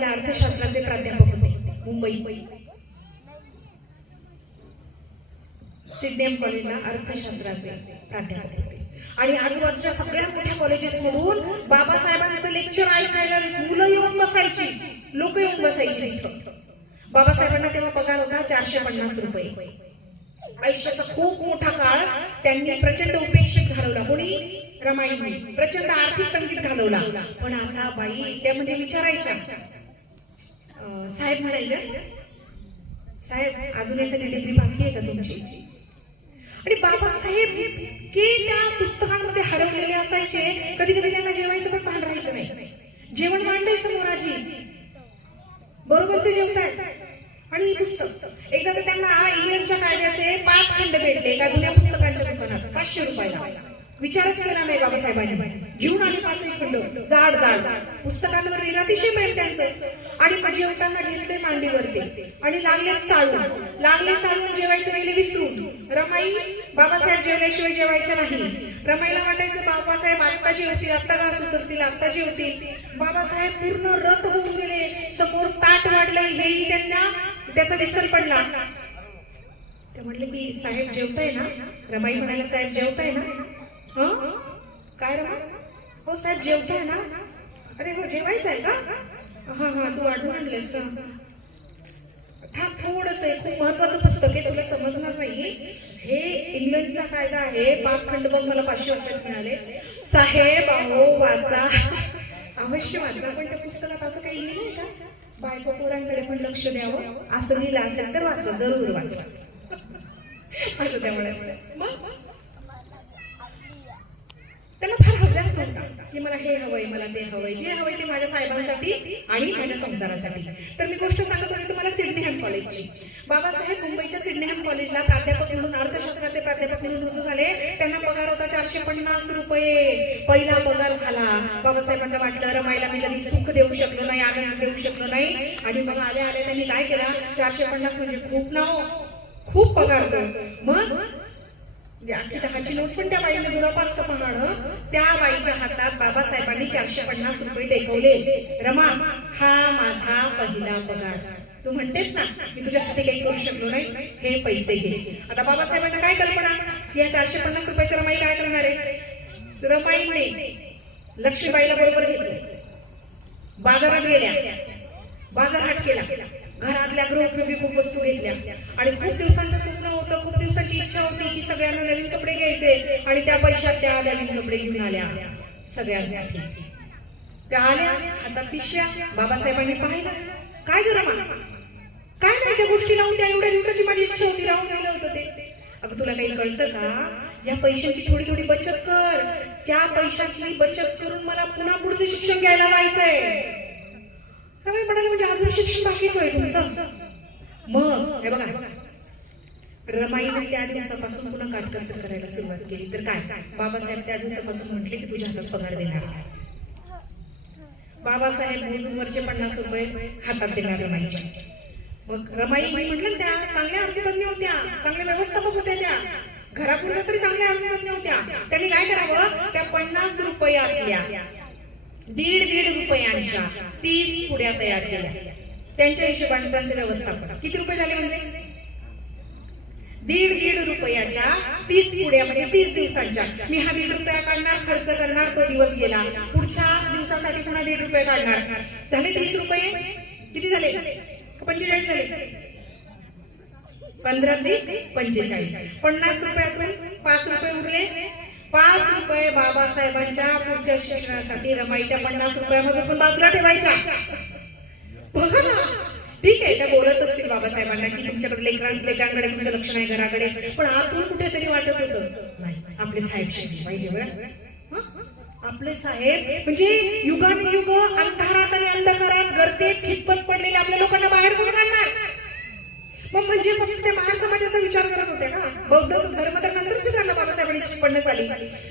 अर्थशास्त्राचे प्राध्यापक होते. मुंबई. सिद्धेम कॉलेजला अर्थशास्त्राचे प्राध्यापक होते. आणि आजूबाजूच्या सगळ्या मोठ्या कॉलेजेस मधून बाबासाहेबांचं लेक्चर ऐकायला मुलं येऊन बसायची. लोक येऊन बसायची तिथं. बाबासाहेबांना तेव्हा पगार होता चारशे पन्नास रुपये. आयुष्याचा खूप मोठा काळ त्यांनी प्रचंड उपेक्षित घालवला. कोणी? रमाई प्रचंड आर्थिक तंगीत घालवला. पण आता बाई त्या म्हणजे विचारायच्या. साहेब म्हणायच्या साहेब अजून एखादी डिग्री बाकी आहे का तुमची? आणि बाबासाहेब इतके त्या पुस्तकांमध्ये हरवलेले असायचे कधी कधी त्यांना जेवायचं पण भान राहायचं नाही. जेवण मांडलंय समोर आजी बरोबरचे जेवताय आणि पुस्तक. एकदा तर त्यांना इंग्लंडच्या कायद्याचे पाच खंड भेटले एका जुन्या पुस्तकांच्या दुकानात पाचशे रुपयाला. विचारच केला नाही बाबासाहेबांनी. घेऊन आले पाच एक खंड. जाड जाड. पुस्तकांवर निरातिशय मेल त्यांचं. आणि मग जेवताना घेतले मांडीवरती. आणि लागले चाळून. लागले चाळून जेवायचं गेले विसरून. रमाई बाबासाहेब जेवल्याशिवाय जेवायच्या नाही. रमाईला वाटायचं बाबासाहेब आत्ता जेवतील आत्ता घास उचलतील आत्ता जेवतील बाबासाहेब पूर्ण रथ होऊन गेले. समोर ताट वाढलंय. हेही त्यांना त्याचा विसर पडला. ते म्हटले की साहेब जेवताय ना? रमाई म्हणायला साहेब जेवताय ना? हं? काय रमा हो साहेब जेवताय ना? अरे हो जेवायचं आहे का? हा हा तू आठवण आणलेस थांब थोडस आहे खूप महत्वाचं पुस्तक आहे तुला समजणार नाही. हे इंग्लंडचा कायदा आहे पाच खंड बघ मला पाचशे रुपयात मिळाले साहेब अहो वाचा. अवश्य वाचा पण त्या पुस्तकात असं काही लिहिलंय का? बायको पोरांकडे पण लक्ष द्यावं. असं लिहिलं असेल तर वाचा जरूर वाचा. असं त्या म्हणायचं मग? त्यांना फार हव्यास नव्हता की मला हे हवंय मला ते हवंय. जे हवंय ते माझ्या साहेबांसाठी आणि माझ्या संसारासाठी. तर मी गोष्ट सांगत होते तुम्हाला सिडनीहॅम कॉलेजची. बाबासाहेब मुंबईच्या सिडनीहॅम कॉलेजला प्राध्यापक म्हणून अर्थशास्त्राचे प्राध्यापक म्हणून रुजू झाले. त्यांना पगार होता चारशे पन्नास रुपये. पहिला पगार झाला. बाबासाहेबांना वाटलं रमायला मी कधी सुख देऊ शकलो नाही आनंद देऊ शकलो नाही. आणि मग आल्या आल्या त्यांनी काय केला? चारशे पन्नास म्हणजे खूप नाव. खूप पगार तो मग म्हणजे दहाची नोट पण त्या बाईने दुरापास्त पाहणं त्या बाईच्या हातात बाबासाहेबांनी चारशे पन्नास रुपये टेकवले. रमा हा माझा पहिला पगार. तू म्हणतेस ना मी तुझ्यासाठी काही करू शकलो नाही हे पैसे घे. आता बाबासाहेबांना काय कल्पना? या चारशे पन्नास रुपयाचं रमाई काय करणार आहे? रमाईने लक्ष्मीबाईला बरोबर घेतले. बाजारात गेल्या. बाजारहाट केला. घरातल्या गृहोपयोगी खूप वस्तू घेतल्या. आणि खूप दिवसांचं स्वप्न होतं खूप दिवसांची इच्छा होती की सगळ्यांना नवीन कपडे घ्यायचे आणि त्या पैशात त्या नवीन कपडे घेऊन आल्या. सगळ्यांसाठी त्या आल्या हातात पिशव्या बाबासाहेबांनी पाहिलं काय गरम काय नाही ज्या गोष्टी त्या एवढ्या दिवसाची माझी इच्छा होती राहून गेलं होतं ते. अगं तुला काही कळतं का? या पैशांची थोडी थोडी बचत कर. त्या पैशाची बचत करून मला पुन्हा पुढचं शिक्षण घ्यायला जायचंय. रमाई म्हणाले म्हणजे अजून शिक्षण बाकीच आहे तुमचं. मग हे बघा. रमाईने त्या दिवसापासून पुन्हा काटकसर करायला सुरुवात केली. तर काय? बाबासाहेब त्या दिवसापासून म्हटले की तुझ्या हातात पगार देणार नाही. बाबासाहेब मोजून वरचे पन्नास रुपये हातात देणार रमाईच्या. मग रमाई मी म्हटलं त्या चांगल्या अर्थतज्ञ होत्या. चांगल्या व्यवस्थापक होत्या त्या. घरापुरत्या तरी चांगल्या अर्थतज्ञ होत्या. त्यांनी काय करावं? त्या पन्नास रुपयातल्या दीड दीड रुपयांच्या तीस पुड्या तयार केल्या. त्यांच्या हिशोबाने त्यांचे व्यवस्थापन. किती रुपये झाले म्हणजे? दीड दीड रुपयाच्या तीस पुड्या म्हणजे तीस दिवसांच्या. मी हा दीड रुपया काढणार खर्च करणार तो दिवस गेला. पुढच्या दिवसासाठी पुन्हा दीड रुपये काढणार. झाले तीस रुपये? किती झाले? पंचेचाळीस झाले. पंधरा ते पंचेचाळीस. पन्नास रुपयातून पाच रुपये उरले. पाच रुपये बाबासाहेबांच्या पुढच्या शिक्षणासाठी रमाई त्या पन्नास रुपयामध्ये पण बाजूला ठेवायच्या. बघा ना. ठीक आहे त्या बोलत असतील बाबासाहेबांना की तुमच्याकडे लेकरांकडे तुमचं लक्ष नाही घराकडे. पण आतून कुठेतरी वाटत होतं नाही आपले साहेब शिकले पाहिजे बरं. आपले साहेब म्हणजे युगानुयुग अंधारात आणि अंधकारात गर्दीत खितपत पडलेले आपल्या लोकांना बाहेर कोण काढणार? मग म्हणजे फक्त ते महार समाजाचा विचार करत होते ना बौद्ध धर्म पडण्यास आली.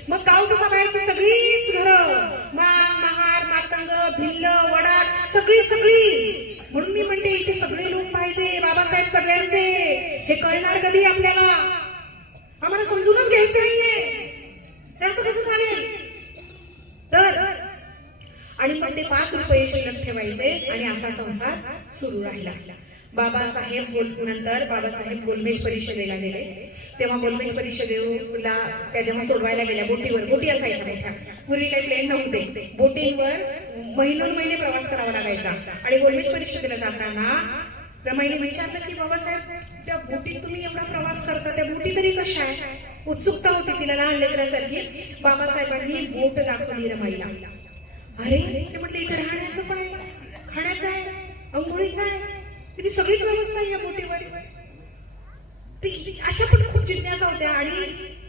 मग गाव कसा सगळीच घरं मान महार मातंग भिल्ल वडार सगळी सगळी. म्हणून मी म्हणते इथे सगळे लोक पाहिजे बाबासाहेब सगळ्यांचे. हे कळणार कधी आपल्याला? आम्हाला समजूनच घ्यायचं नाहीये. त्याचं कसं चालेल? तर आणि मग ते पाच रुपये शिल्लक ठेवायचे आणि असा संसार सुरू राहिला. बाबासाहेब गोल नंतर बाबासाहेब गोलमेज परिषदेला गेले. तेव्हा गोलमेज परिषदेला त्या जेव्हा सोडवायला गेल्या बोटीवर बोटी असायच्या मोठ्या. पूर्वी काही प्लेन नव्हते. बोटींवर महिनोन महिने प्रवास करावा लागायचा. आणि गोलमेज परिषदेला जाताना रमाईने विचारलं की बाबासाहेब त्या बोटीत तुम्ही एवढा प्रवास करता त्या बोटी तरी कशा आहे उत्सुकता होती तिला लहान लेकरासारखी. बाबासाहेबांनी बोट दाखवली रमाईला. अरे ते म्हटलं इथे राहण्याचं पण आहे. खाण्याचं आहे. अंघोळीचं आहे. किती सगळीच व्यवस्था आहे या बोटीवर? ती- अशा पण खूप जिज्ञासा होत्या आणि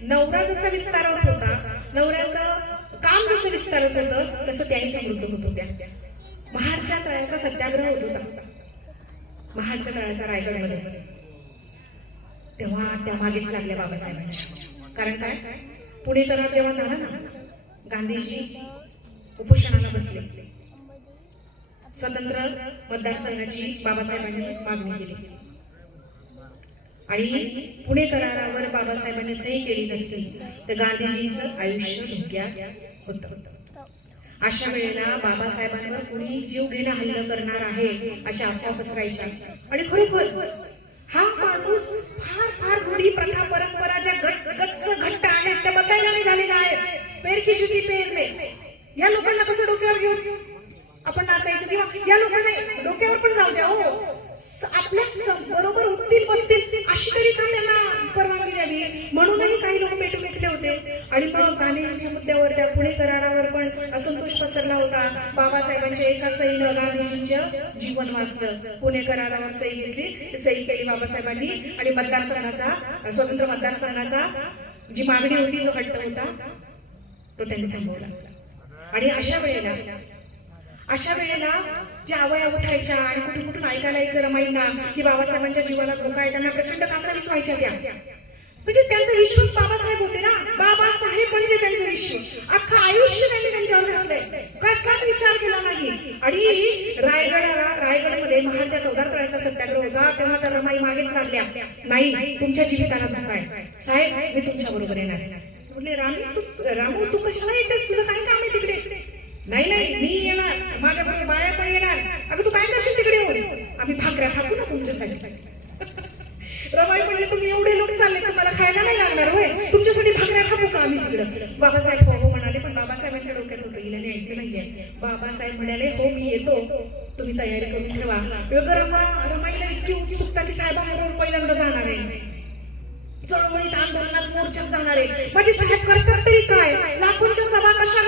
नवरा जसा विस्तारत होता नवऱ्याचं काम जसं विस्तारत होतं तसं त्याही समृद्ध होत होत्या. महाडच्या तळ्याचा सत्याग्रह होत होता. महाडच्या तळ्याचा रायगडमध्ये. तेव्हा त्या मागेच लागल्या बाबासाहेबांच्या. कारण काय? पुणे जेव्हा झाला ना गांधीजी उपोषणाला बसले. स्वतंत्र मतदारसंघाची बाबासाहेबांनी मागणी केली. आणि पुणे करारावर बाबासाहेबांनी सही केली नसती तर गांधीजींचं आयुष्य धोक्यात होतं. अशा वेळेला बाबासाहेबांवर कुणी जीव घेणं हल्ल करणार आहे अशा अफवा पसरायच्या. आणि खरोखर हा माणूस फार फार रूढी प्रथा परंपरा ज्या गच्च घट्ट आहेत त्या बदलायला निघालेल्या आहेत. पेर की जुती या लोकांना कसं डोक्यात घेऊन आपण नाचायचं किंवा या लोकांना डोक्यावर पण जाऊ. द्या हो आपल्या बरोबर उठतील बसतील अशी तरी तर त्यांना परवानगी द्यावी. म्हणूनही काही लोक पेटून उठले होते. आणि मग गांधीजींच्या मुद्द्यावर त्या पुणे करारावर पण असंतोष पसरला होता. बाबासाहेबांच्या एका सईनं गांधीजींचं जीवन वाचलं. पुणे करारावर सही घेतली. सही केली बाबासाहेबांनी. आणि मतदारसंघाचा स्वतंत्र मतदारसंघाचा जी मागणी होती जो हट्ट होता. तो त्यांनी थांबवला. आणि अशा वेळेला अशा वेळेला ज्या आवया उठायच्या आणि कुठून कुठून ऐकायला एक रमाईंना की बाबासाहेबांच्या जीवाला धोका आहे त्यांना प्रचंड कासावीस व्हायच्या त्या. म्हणजे त्यांचा विश्वास बाबासाहेब होते ना. बाबासाहेब म्हणजे त्यांचा विश्वास अख्खा आयुष्य त्यांनी त्यांच्यावर घातलंय. कसलाच विचार केला नाही. आणि रायगडाला रायगडमध्ये महाराजा चौदार तळ्याचा सत्याग्रह होता. तेव्हा त्या रमाई मागेच लागल्या. नाही तुमच्या जीविताला धोका आहे. साहेब मी तुमच्या बरोबर येणार म्हटले रामी तू रामू तू कशाला येतेस तुझं काय काम आहे तिकडे नाही नाही मी येणार. माझ्या बरोबर बाया पण येणार. अगं तू काय करशील तिकडे येऊन? आम्ही भाकऱ्या थांबू ना तुमच्यासाठी. रमाई म्हणले तुम्ही एवढे लोक चालले तुम्हाला खायला नाही लागणार होय? तुमच्यासाठी भाकऱ्या थांबू का आम्ही तिकडं? बाबासाहेब हो हो म्हणाले पण बाबासाहेबांच्या डोक्यात होतं हिला न्यायचं नाहीये. बाबासाहेब म्हणाले हो मी येतो. तुम्ही तयारी करून ठेवा. अगं रमा रमाईला इतकी उत्सुकता की साहेबांबरोबर पहिल्यांदा जाणार आहे. चळवळीत आंदोलनात मोर्चात जाणार आहे. माझे साहेब करतात तरी काय? लाखोंच्या सभा कशा